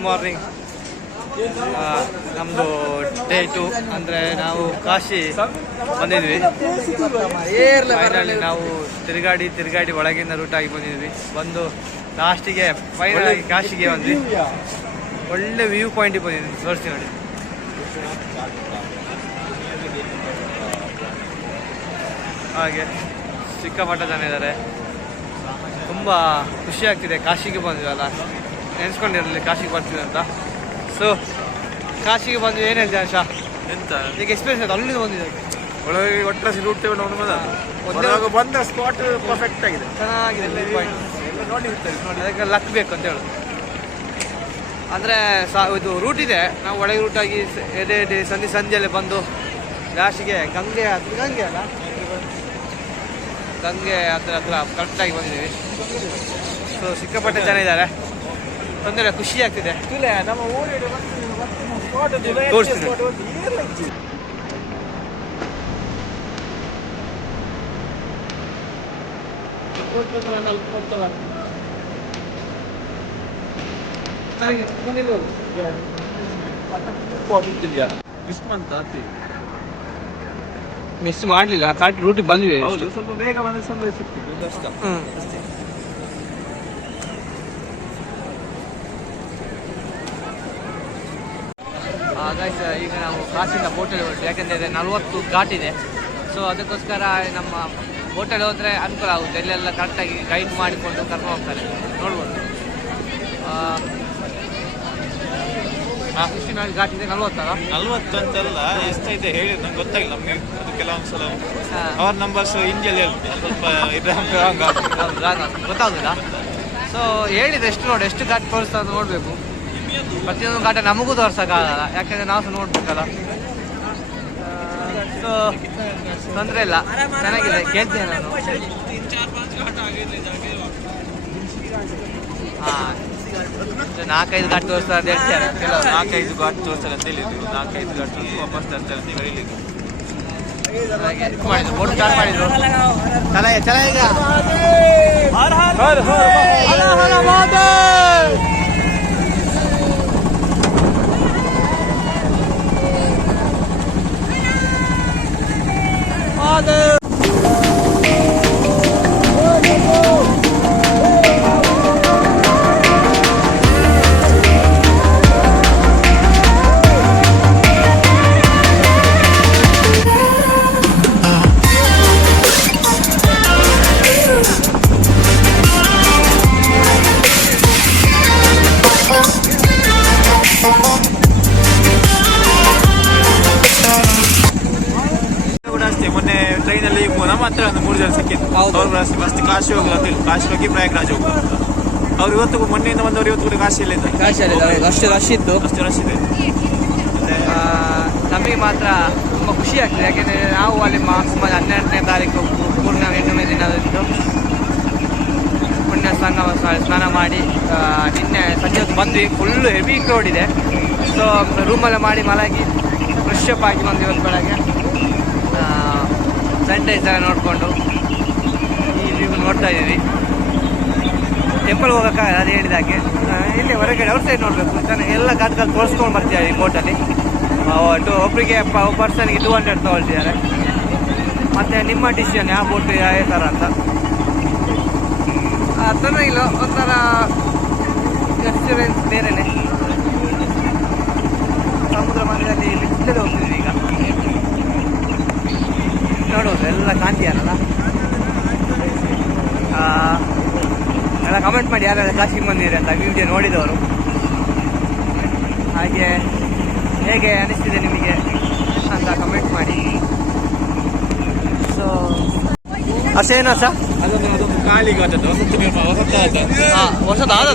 Good morning. ನಮ್ಮದು day 2 ಅಂದರೆ ನಾವು ಕಾಶಿ ಬಂದಿದ್ವಿ. ಫೈನಲಿ ನಾವು ತಿರುಗಾಡಿ ಒಳಗಿನ ರೂಟಾಗಿ ಬಂದಿದ್ವಿ. ಬಂದು ಲಾಸ್ಟಿಗೆ ಫೈನಲ್ ಆಗಿ ಕಾಶಿಗೆ ಬಂದ್ವಿ. ಒಳ್ಳೆ ವ್ಯೂ ಪಾಯಿಂಟಿಗೆ ಬಂದಿದ್ವಿ. ತೋರಿಸ್ತೀವಿ ನೋಡಿ. ಹಾಗೆ ಸಿಕ್ಕಾಪಟ್ಟ ಜನ ಇದ್ದಾರೆ. ತುಂಬ ಖುಷಿ ಆಗ್ತಿದೆ. ಕಾಶಿಗೆ ಬಂದಿವಲ್ಲ, ನೆನೆಸ್ಕೊಂಡಿರಲಿ ಕಾಶಿಗೆ ಬರ್ತೀವಿ ಅಂತ. ಸೊ ಕಾಶಿಗೆ ಬಂದು ಏನು ಹೇಳ್ತೀವಿ ಆಶಾ? ಎಂತ ಈಗ ಎಕ್ಸ್ಪೀರಿಯನ್ಸ್ ಆಯ್ತು ಅಲ್ಲಿಂದ ಬಂದಿದೆ. ಒಳಗೆ ಒಟ್ಟರೆ ರೂಟ್ ಬಂದ ಸ್ಪಾಟ್ ಪರ್ಫೆಕ್ಟ್ ಆಗಿದೆ, ಚೆನ್ನಾಗಿದೆ. ವ್ಯೂ ಪಾಯಿಂಟ್ ನೋಡಿ ಅದಕ್ಕೆ ಲಕ್ ಬೇಕು ಅಂತ ಹೇಳು. ಅಂದರೆ ಇದು ರೂಟ್ ಇದೆ. ನಾವು ಒಳಗೆ ರೂಟಾಗಿ ಎಡೆ ಸಂಜೆಯಲ್ಲೇ ಬಂದು ಲಾಸ್ಟಿಗೆ ಗಂಗೆ ಅಲ್ಲ, ಗಂಗೆ ಹತ್ರ ಕರೆಕ್ಟಾಗಿ ಬಂದಿದ್ದೀವಿ. ಸೊ ಸಿಕ್ಕಾಪಟ್ಟೆ ಜನ ಇದ್ದಾರೆ. ತೊಂದರೆ ಖುಷಿ ಆಗ್ತಿದೆ. ತೋರಿಸ್ತೀನಿ. ಮಿಸ್ ಮಾಡಲಿಲ್ಲ, ಕರೆಕ್ಟ್ ರೂಟಿಗೆ ಬಂದ್ವಿ. ಸ್ವಲ್ಪ ಬೇಗ ಬಂದ್ರೆ ಸಂದ್ರೆ ಸಿಗ್ತಿತ್ತು ಅಷ್ಟ. ಈಗ ನಾವು ಕಾಶಿಯಿಂದ ಬೋಟಲ್ಲಿ ಹೊರಟು. ಯಾಕೆಂದರೆ 40 ಘಾಟ್ ಇದೆ. ಸೊ ಅದಕ್ಕೋಸ್ಕರ ನಮ್ಮ ಬೋಟಲ್ಲಿ ಹೋದರೆ ಅನುಕೂಲ ಆಗುತ್ತೆ. ಇಲ್ಲೆಲ್ಲ ಕರೆಕ್ಟಾಗಿ ಗೈಡ್ ಮಾಡಿಕೊಂಡು ಕರ್ಕೊಂಡು ಹೋಗ್ತಾರೆ. ನೋಡ್ಬೋದು. ಎಷ್ಟು ಘಾಟ್ ಇದೆ? 40 ಅಂತಲ್ಲ, ಎಷ್ಟೈತೆ ಹೇಳಿ ನಂಗೆ ಗೊತ್ತಾಗಿಲ್ಲ. ನಮಗೆ ಅದು ಕೆಲವೊಂದ್ಸಲ ಅವ್ರ ನಂಬರ್ಸ್ ಇಂಡಿಯಲ್ಲಿ ಹೇಳ್ತಾರೆ, ಸ್ವಲ್ಪ ಗೊತ್ತಾಗುದಿಲ್ಲ. ಸೊ ಹೇಳಿದ್ರೆ ಎಷ್ಟು ನೋಡಿ, ಎಷ್ಟು ಘಾಟ್ ತೋರಿಸ್ತಾ ಅಂತ ನೋಡಬೇಕು. ಪ್ರತಿಯೊಂದು ಘಾಟ ನಮಗೂ ತೋರ್ಸೋಕ್ಕಾಗಲ್ಲ, ಯಾಕೆಂದರೆ ನಾವು ಸಹ ನೋಡ್ಬೇಕಲ್ಲ. ಸೊ ತೊಂದರೆ ಇಲ್ಲ, ಚೆನ್ನಾಗಿದೆ. ಕೇಳ್ತೇನೆ ನಾನು. ಹಾಂ, 4-5 ಘಾಟ್ ತೋರಿಸ್ತಾರೆ ಅಂತ ಹೇಳ್ತಾರೆ. 4-5 ಘಾಟ್ ತೋರಿಸ್ತಾರೆ ಅಂತ ಹೇಳಿದ್ರು. 4-5 ಘಾಟ್ ವಾಪಸ್ ತರ್ತಾರೆ ಅಂತ ಹೇಳಿದ್ರು. ಮಾಡಿದ್ರು, ಬೋಟ್ ಸ್ಟಾರ್ಟ್ ಮಾಡಿದ್ರು. ಚೆನ್ನಾಗಿದೆ. ಟ್ರೈನಲ್ಲಿ ನಮ್ಮ ಹತ್ರ ಒಂದು 3 ಜನ ಸಿಕ್ಕಿತ್ತು. ಅವ್ರು ಫಸ್ಟ್ ಕಾಶಿ ಹೋಗೋದು ಅಂತ ಹೇಳಿ, ಕಾಶಿ ಹೋಗಿ ಪ್ರಯಾಗ್ರಾಜ್ ಹೋಗುದು ಅಂತ. ಅವ್ರು ಇವತ್ತು ಮೊನ್ನೆಯಿಂದ ಬಂದವರು ಇವತ್ತು ಕೂಡ ಕಾಶಿಯಲ್ಲೇ ಇದ್ದಾರೆ. ಅಷ್ಟು ರಶ್ ಇದೆ. ನಮಗೆ ಮಾತ್ರ ತುಂಬ ಖುಷಿ ಆಗ್ತದೆ. ಯಾಕೆಂದರೆ ನಾವು ಅಲ್ಲಿ ಸುಮಾರು 12ನೇ ತಾರೀಕು ಪೂರ್ಣ 8ನೇ ದಿನದಂದು ಪುಣ್ಯ ಸ್ನಾನ ಮಾಡಿ ನಿನ್ನೆ ಸಂಜೆ ಹೊತ್ತು ಬಂದ್ವಿ. ಫುಲ್ಲು ಹೆವಿ ಕ್ರೌಡ್ ಇದೆ. ಸೊ ರೂಮಲ್ಲೇ ಮಾಡಿ ಮಲಗಿ ಫ್ರೆಶ್ ಅಪ್ ಆಗಿ ಬಂದು ಇವತ್ತು ಬೆಳಗ್ಗೆ ಸ್ಯಾನಿಟೈಸರ್ ನೋಡಿಕೊಂಡು ಈ ವ್ಯೂ ನೋಡ್ತಾ ಇದ್ದೀವಿ. ಟೆಂಪಲ್ ಹೋಗೋಕ್ಕಾಗಲ್ಲ, ಅದು ಹೇಳಿದಾಗೆ. ಇಲ್ಲಿ ಹೊರಗಡೆ ಔಟ್ ಸೈಡ್ ನೋಡಬೇಕು. ಎಲ್ಲ ಘಾಟ್ಗಳು ತೋರಿಸ್ಕೊಂಡು ಬರ್ತಿದ್ದಾರೆ ಈ ಬೋಟಲ್ಲಿ. ಒಬ್ಬರಿಗೆ ಪರ್ಸನ್ಗೆ 200 ತೊಗೊಳ್ತಿದ್ದಾರೆ. ಮತ್ತು ನಿಮ್ಮ ಡಿಸಿಷನ್ ಯಾವ ಬೋಟ್ ಯಾವ ಥರ ಅಂತ. ಚೆನ್ನಾಗಿಲ್ಲ, ಒಂಥರ ಎಕ್ಸ್ಪೀರಿಯನ್ಸ್ ಬೇರೆನೆ. ಸಮುದ್ರ ಮಧ್ಯದಲ್ಲಿ ಬಿಸಿಲಲ್ಲಿ ಹೋಗ್ತಿದ್ವಿ. ಈಗ ನೋಡೋದು ಎಲ್ಲ ಕಾಂತಿಯಾರಲ್ಲ. ಎಲ್ಲ ಕಮೆಂಟ್ ಮಾಡಿ ಯಾರೆಲ್ಲ ಕಾಶಿಗೆ ಬಂದಿರಿ ಅಂತ ವಿಡಿಯೋ ನೋಡಿದವರು. ಹಾಗೆ ಹೇಗೆ ಅನಿಸ್ತಿದೆ ನಿಮಗೆ ಅಂತ ಕಮೆಂಟ್ ಮಾಡಿ. ಸೊ ಅಷ್ಟೇನಾ ಸರ್? ಅದೊಂದು ಕಾಳಿಘಾಟ್ ಹೊಸದಾದ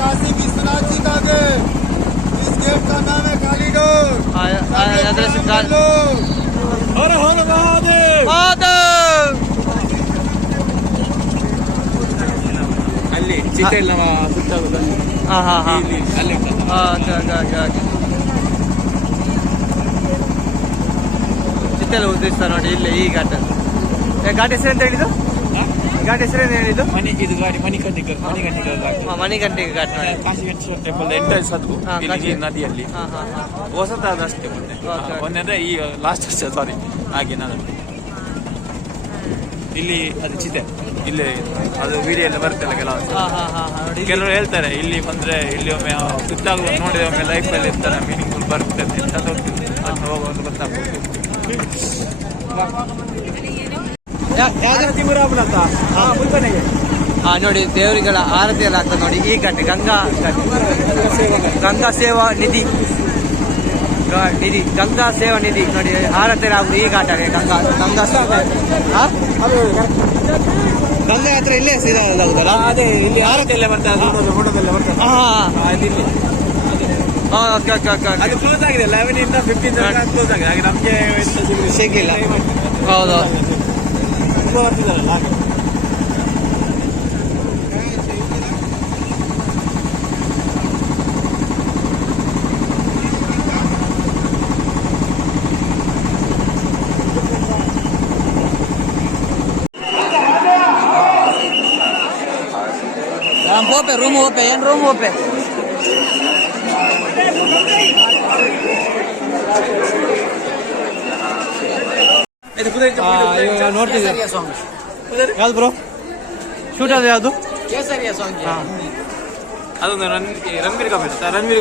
काशी विश्वनाथ जी का गेट, इस गेट का नाम है काली डोर। हर हर महादेव। ಅಲ್ಲಿ ಚಿಕ್ಕ ಸುತ್ತಾಗುದಲ್ಲಿ ಅಲ್ಲಿ ಚಿತ್ತೆಲ್ಲ ಉದ್ದೇಶಿಸ್ತಾರೆ ನೋಡಿ. ಇಲ್ಲಿ ಈ ಘಾಟ ಹೆಸರು ಅಂತ ಹೇಳಿದ್ದು? ಘಾಟ್ ಹೆಸರೇನು ಹೇಳಿದ್ದು? ಇದು ಗಾಡಿ ಮಣಿಕಂಠಿಕರ್ ಘಾಟ್. ಮಣಿಕಂಠಿಗೆ ಘಾಟ್ ನೋಡಿ. ಕಾಶಿಗೇಶ್ವರ ಟೆಂಪಲ್ ಎಂಟ್ರೆನ್ಸ್ ಅದು ಇಲ್ಲಿ ನದಿಯಲ್ಲಿ ಹೊಸದಾದ ಅಷ್ಟೇ ಮೊನ್ನೆ. ಮೊನ್ನೆ ಅಂದ್ರೆ ಈ ಲಾಸ್ಟ್ ವರ್ಷ, ಸಾರಿ, ಹಾಗೆ ನಾನು ಇಲ್ಲಿ ಅದು ಚಿತೆ ಇಲ್ಲಿ ಅದು ವಿಡಿಯೋ ಎಲ್ಲ ಬರುತ್ತಲ್ಲ ಕೆಲವರು ಹೇಳ್ತಾರೆ ಇಲ್ಲಿ ಬಂದ್ರೆ ಇಲ್ಲಿ ಒಮ್ಮೆ ಸುತ್ತಾಗ ನೋಡಿದ್ರೆ ಒಮ್ಮೆ ಲೈಫಲ್ಲಿ ಇರ್ತಾರೆ, ಮೀನಿಂಗ್ಫುಲ್ ಬರ್ತದೆ ಅಂತ ಹೋಗೋದು ಗೊತ್ತಾಗ್ಬೋದು. ನೋಡಿ ದೇವರಿಗಳ ಆರತಿ ಎಲ್ಲ ಆಗ್ತದೆ ನೋಡಿ. ಈ ಘಾಟ್ ಗಂಗಾ ಸೇವಾ ನಿಧಿ ಗಂಗಾ ಸೇವಾ ನಿಧಿ ನೋಡಿ. ಆರತಿ ಆಗುದು ಈ ಘಾಟಲ್ಲಿ. ಗಂಗಾ ಹತ್ರ ಇಲ್ಲೇ ಇದಾಗುದಲ್ಲ. ಅದೇ ಇಲ್ಲಿ ಆರತಿ ಎಲ್ಲ ಬರ್ತದೆ, ಅದು ಕ್ಲೋಸ್ ಆಗಿದೆ 11 ಇಂದ 15 ಕ್ಲೋಸ್ ಆಗಿದೆ. ಹಾಗೆ ನಮಗೆ ಸಿಗಿಲ್ಲ. ಹೌದು, ಬರ್ತಿದಾರಲ್ಲ ಹಾಗೆ. ರೂಮ್ ಓಪೆ ಏನ್ ರೂಮ್ ಓಪೆ ನೋಡ್ತಿದ್ದೆ. ಯಾವ್ದು ಬ್ರೋ ಶೂಟ್ ಅದು ಯಾವ್ದು? ಅದೊಂದು ರಣಬೀರ್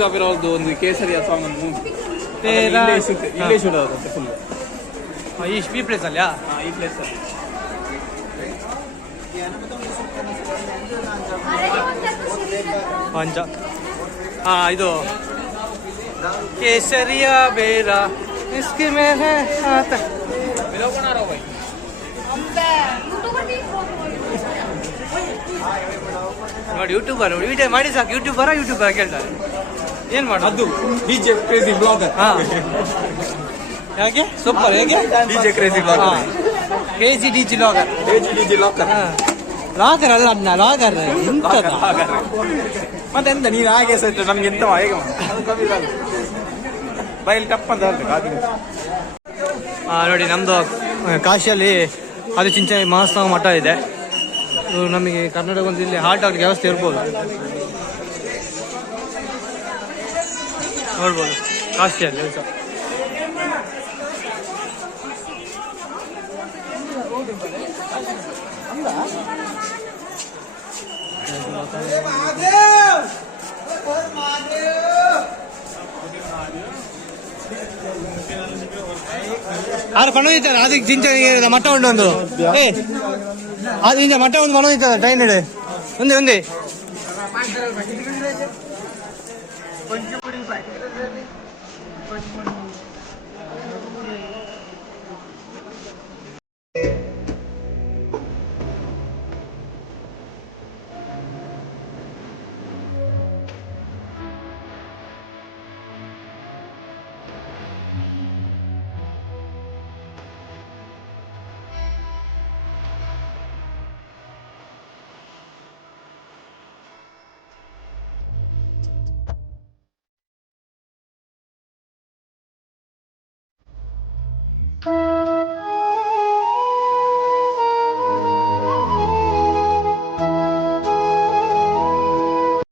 ಕಪೂರ್ ಅವ್ರದ್ದು ಒಂದು ಕೇಸರಿಯ ಸಾಂಗ್ ಒಂದು ಇಲ್ಲೇ ಶೂಟ್ ಆಗುತ್ತೆ ಫುಲ್ ಈ ಪ್ಲೇಸ್ ಅಲ್ಲಿಯಾ? ಈ ಪ್ಲೇಸ್ ಅಲ್ಲಿ. ಇದು ಕೇಸರಿಯ ಬೇರ ಇಸ್ಕೆ ಮೇಲೆ ನೋಡಿ. ಯೂಟ್ಯೂಬರ್ ವಿಡಿಯೋ ಮಾಡಿ ಸಾಕು. ಯೂಟ್ಯೂಬರ್ ಕೇಳ್ತಾರೆ ಏನ್ ಮಾಡೋದು. DJ crazy blogger. ಹೇಗೆ ಸೂಪರ್. ಹೇಗೆ DJ crazy blogger. DJ logger. Logger ಅಲ್ಲ ಅಣ್ಣ, ಲಾಗರ್ ಮತ್ತೆ ಎಂತ ನೀನು ಹಾಗೆ ಸಹಿತ ನಮ್ಗೆ ಎಂತ ಹೇಗೆ ಬೈಲ್ ಟಪ್ ಅಂತ ನೋಡಿ. ನಮ್ದು ಕಾಶಿಯಲ್ಲಿ ಆದಿಚುಂಚನ ಮಹಾಸ್ನಾನ ಮಠ ಇದೆ. ನಮಗೆ ಕರ್ನಾಟಕ ಒಂದು ಇಲ್ಲಿ ಹಾಲ್ಟ್ ಆಗಲಿಕ್ಕೆ ವ್ಯವಸ್ಥೆ ಇರ್ಬೋದು, ನೋಡ್ಬೋದು ಕಾಶಿಯಲ್ಲಿ. ಆರು ಪಣೋದಿತ್ತಾರೆ ಅದಕ್ಕೆ ಜಿಂಚ ಮಠ ಉಂಟೊಂದು. ಅದು ಇಂಚ ಮಠ ಒಂದು ಪಣೋದಿತ್ತದ ಟ್ರೈನ್ ಇಡೆ ಒಂದೇ